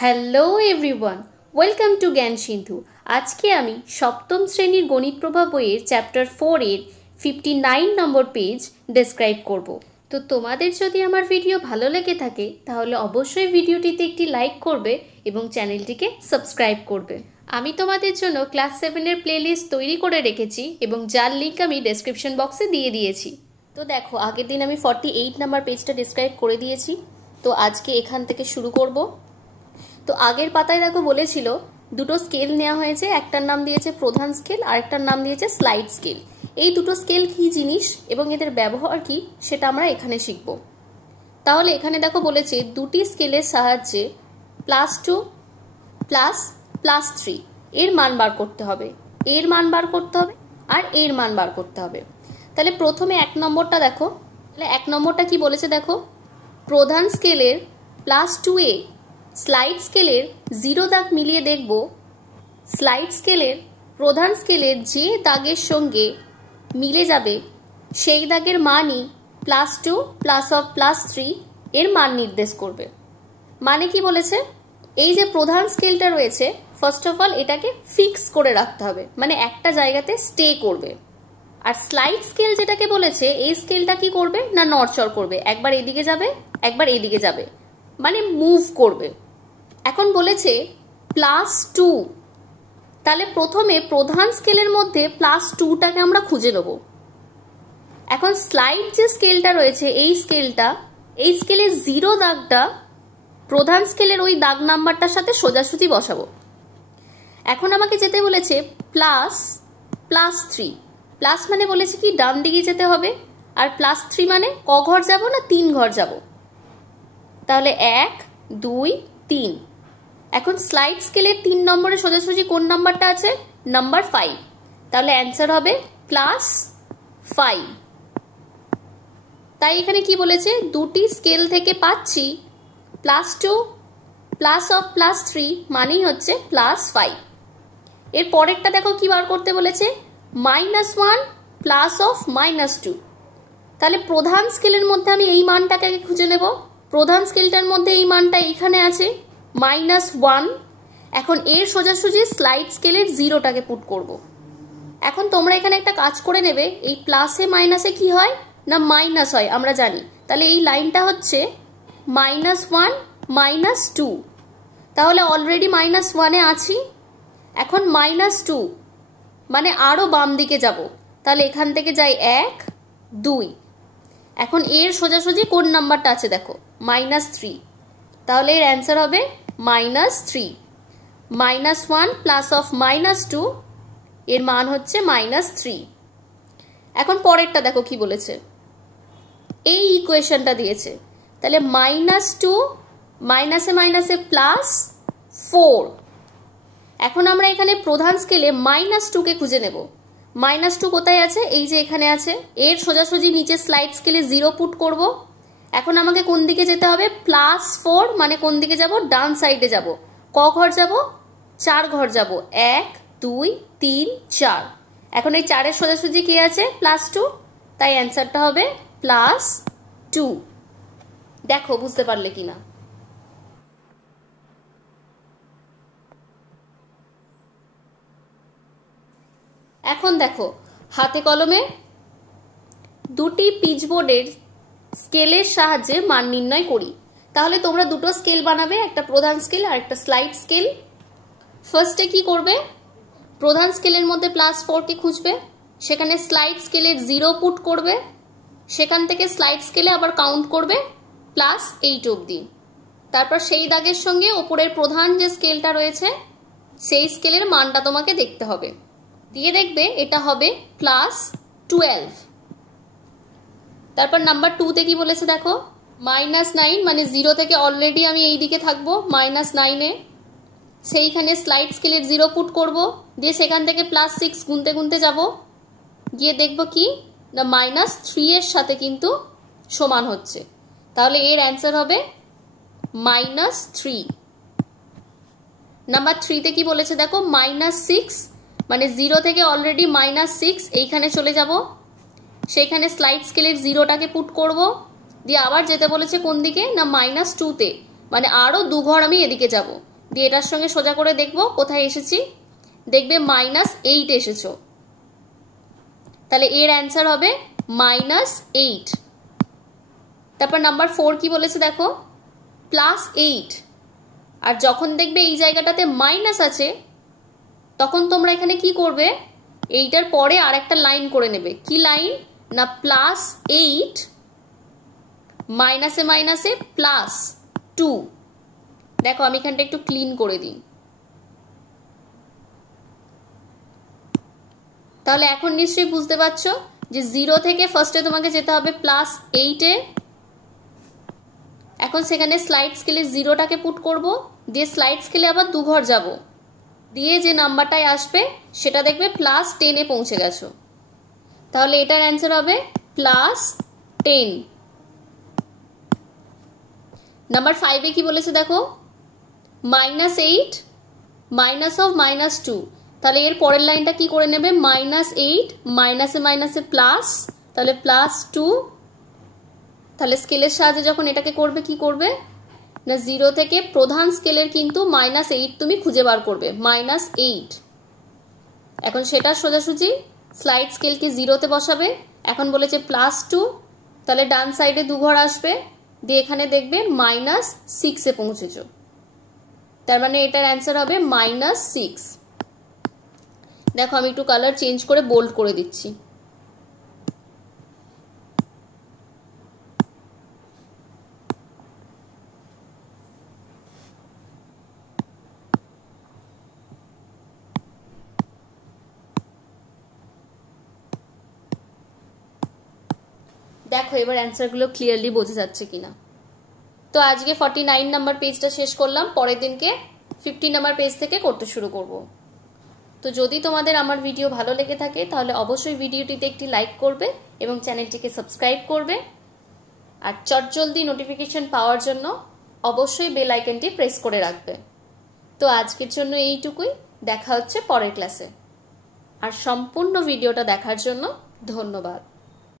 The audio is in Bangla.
হ্যালো এভরিওয়ান, ওয়েলকাম টু জ্ঞান সিন্ধু। আজকে আমি সপ্তম শ্রেণীর গণিত প্রভা বইয়ের চ্যাপ্টার 4 এর 59 নম্বর পেজ ডেসক্রাইব করব। তো তোমাদের যদি আমার ভিডিও ভালো লেগে থাকে তাহলে অবশ্যই ভিডিওটিতে একটি লাইক করবে এবং চ্যানেলটিকে সাবস্ক্রাইব করবে। আমি তোমাদের জন্য ক্লাস 7-এর প্লেলিস্ট তৈরি করে রেখেছি এবং যার লিঙ্ক আমি ডেসক্রিপশন বক্সে দিয়ে দিয়েছি। তো দেখো, আগের দিন আমি 48 নাম্বার পেজটা ডেসক্রাইব করে দিয়েছি। তো আজকে এখান থেকে শুরু করব। তো আগের পাতায় দেখো বলেছিল দুটো স্কেল নেওয়া হয়েছে, একটার নাম দিয়েছে প্রধান স্কেল আর একটার নাম দিয়েছে স্লাইড স্কেল। এই দুটো স্কেল কি জিনিস এবং এদের ব্যবহার কি সেটা আমরা এখানে শিখব। তাহলে এখানে দেখো বলেছে দুটি স্কেলের সাহায্যে +2 ++3 এর মান বার করতে হবে, এর মান বার করতে হবে আর এর মান বার করতে হবে। তাহলে প্রথমে 1 নম্বরটা দেখো। তাহলে 1 নম্বরটা কি বলেছে দেখো, প্রধান স্কেলের +2 এ স্লাইড স্কেলের 0 দাগ মিলিয়ে দেখব স্লাইড স্কেলের প্রধান স্কেলের যে দাগের সঙ্গে মিলে যাবে সেই দাগের মানই +2 +3 এর মান নির্দেশ করবে। মানে কি বলেছে, এই যে প্রধান স্কেলটা রয়েছে ফার্স্ট অফ অল এটাকে ফিক্স করে রাখতে হবে, মানে একটা জায়গাতে স্টে করবে। আর স্লাইড স্কেল যেটাকে বলেছে এই স্কেলটা কি করবে না নড়চড় করবে, একবার এদিকে যাবে একবার এদিকে যাবে, মানে মুভ করবে। এখন বলেছে +2, তাহলে প্রথমে প্রধান স্কেলের মধ্যে +2টাকে আমরা খুঁজে নেব। এখন স্লাইড যে স্কেলটা রয়েছে এই স্কেলের 0 দাগটা প্রধান স্কেলের ওই দাগ নাম্বারটার সাথে সোজাসুজি বসাবো। এখন আমাকে যেতে বলেছে ++3, প্লাস মানে বলেছে কি ডান দিকে যেতে হবে, আর +3 মানে ক ঘর যাব না 3 ঘর যাব। তাহলে 1 2 3। এখন স্লাইড স্কেলের 3 নম্বরে সোজাসুজি কোন নাম্বারটা আছে, নাম্বার 5। তাহলে অ্যান্সার হবে +5। তাই এখানে কি বলেছে, দুটি স্কেল থেকে পাচ্ছি +2 +3 মানেই হচ্ছে +5। এর পরেরটা দেখো কি বার করতে বলেছে, -1 +2। তাহলে প্রধান স্কেলের মধ্যে আমি এই মানটাকে খুঁজে নেব। প্রধান স্কেলটার মধ্যে এই মানটা এইখানে আছে -1। এখন এর সোজাসুজি স্লাইড স্কেলের 0টাকে পুট করব। এখন তোমরা এখানে একটা কাজ করে নেবে, এই প্লাসে মাইনাসে কি হয় না মাইনাস হয় আমরা জানি। তাহলে এই লাইনটা হচ্ছে -1 -2। তাহলে অলরেডি -1-এ আছি, এখন -2 মানে আরো বাম দিকে যাব। তাহলে এখান থেকে যাই 1 2। এখন এর সোজাসুজি কোন নাম্বারটা আছে দেখো -3। তাহলে এর অ্যান্সার হবে -3। -1 +2 এর মান হচ্ছে -3। এখন পরেরটা দেখো কি বলেছে, এই ইকুয়েশনটা দিয়েছে। তাহলে -2 মাইনাসে মাইনাসে +4। এখন আমরা এখানে প্রধান স্কেলে -2কে খুঁজে নেব। -2 কোথায় আছে, এই যে এখানে আছে। এর সোজাসুজি নিচে স্লাইড স্কেলে 0 পুট করব। এখন আমাকে কোন দিকে যেতে হবে, +4 মানে কোন দিকে যাব, ডান সাইডে যাব। ক ঘর যাব, 4 ঘর যাব, 1 2 3 4। এখন এই 4-এর সোজাসুজি কি আছে, +2, তাই অ্যান্সারটা হবে +2। দেখো বুঝতে পারলে কিনা। এখন দেখো হাতে কলমে দুটি পিচবোর্ডের স্কেলের সাহায্যে মান নির্ণয় করি। তাহলে তোমরা দুটো স্কেল বানাবে, একটা প্রধান স্কেল আর একটা স্লাইড স্কেল। ফার্স্টে কি করবে, প্রধান স্কেলের মধ্যে +4কে খুঁজবে, সেখানে স্লাইড স্কেলের 0 পুট করবে, সেখান থেকে স্লাইড স্কেলে আবার কাউন্ট করবে +8 অবধি। তারপর সেই দাগের সঙ্গে ওপরের প্রধান যে স্কেলটা রয়েছে সেই স্কেলের মানটা তোমাকে দেখতে হবে, দিয়ে দেখবে এটা হবে +12। তারপর নাম্বার 2তে কি বলেছে দেখো, -9 মানে 0 থেকে অলরেডি আমি এই দিকে থাকবো -9-এ, সেইখানে স্লাইড স্কেলের 0 পুট করব, দিয়ে সেখান থেকে +6 গুনতে গুনতে যাব, গিয়ে দেখব কি না -3 এর সাথে কিন্তু সমান হচ্ছে। তাহলে এর অ্যান্সার হবে -3। নাম্বার 3তে কি বলেছে দেখো, -6 মানে 0 থেকে অলরেডি -6 এইখানে চলে যাব, সেইখানে স্লাইড স্কেলের 0টাকে পুট করব, দিয়ে আবার যেতে বলেছে কোন দিকে না -2তে। মানে আরো 2 ঘর আমি এদিকে যাব, দিয়ে এটার সঙ্গে সোজা করে দেখব কোথায় এসেছি, দেখবে -8 এসেছো, তাহলে এর অ্যান্সার হবে -8। তারপর নাম্বার 4 কি বলেছে দেখো, +8। আর যখন দেখবে এই জায়গাটাতে মাইনাস আছে, তখন তোমরা এখানে কি করবে, এইটার পরে আর একটা লাইন করে নেবে। কি লাইন না, +8 মাইনাসে মাইনাসে +2। দেখো আমি এখানটা একটু ক্লিন করে দিই। তাহলে এখন নিশ্চয়ই বুঝতে পারছো যে 0 থেকে ফার্স্টে তোমাকে যেতে হবে +8 এ। এখন সেখানে স্লাইড স্কেলে 0টাকে পুট করব, দিয়ে স্লাইড স্কেলে আবার 2 ঘর যাব, দিয়ে যে নাম্বারটাই আসবে সেটা দেখবে +10 এ পৌঁছে গেছো। তাহলে এটার অ্যান্সার হবে +10। নাম্বার 5 এ কি বলেছে দেখো, -8 -2। তাহলে এর পরের লাইনটা কি করে নেবে, -8 মাইনাসে মাইনাসে প্লাস, তাহলে +2। তাহলে স্কেলের সাহায্যে যখন এটাকে করবে কি করবে না, 0 থেকে প্রধান স্কেলের কিন্তু -8 তুমি খুঁজে বার করবে, -8। এখন সেটা সোজাসুজি স্লাইড স্কেলকে 0-তে বসাবে। এখন বলেছে +2, তাহলে ডান সাইডে 2 ঘর আসবে, দিয়ে এখানে দেখবে -6 এ পৌঁছেছ, তার মানে এটার অ্যান্সার হবে -6। দেখো আমি একটু কালার চেঞ্জ করে বোল্ড করে দিচ্ছি। দেখো এবার অ্যান্সারগুলো ক্লিয়ারলি বোঝা যাচ্ছে কিনা। তো আজকে 49 নাম্বার পেজটা শেষ করলাম, পরের দিনকে 50 নাম্বার পেজ থেকে করতে শুরু করব। তো যদি তোমাদের আমার ভিডিও ভালো লেগে থাকে তাহলে অবশ্যই ভিডিওটিতে একটি লাইক করবে এবং চ্যানেলটিকে সাবস্ক্রাইব করবে, আর চটজলদি নোটিফিকেশন পাওয়ার জন্য অবশ্যই বেল আইকনটি প্রেস করে রাখবে। তো আজকের জন্য এইটুকুই, দেখা হচ্ছে পরের ক্লাসে। আর সম্পূর্ণ ভিডিওটা দেখার জন্য ধন্যবাদ।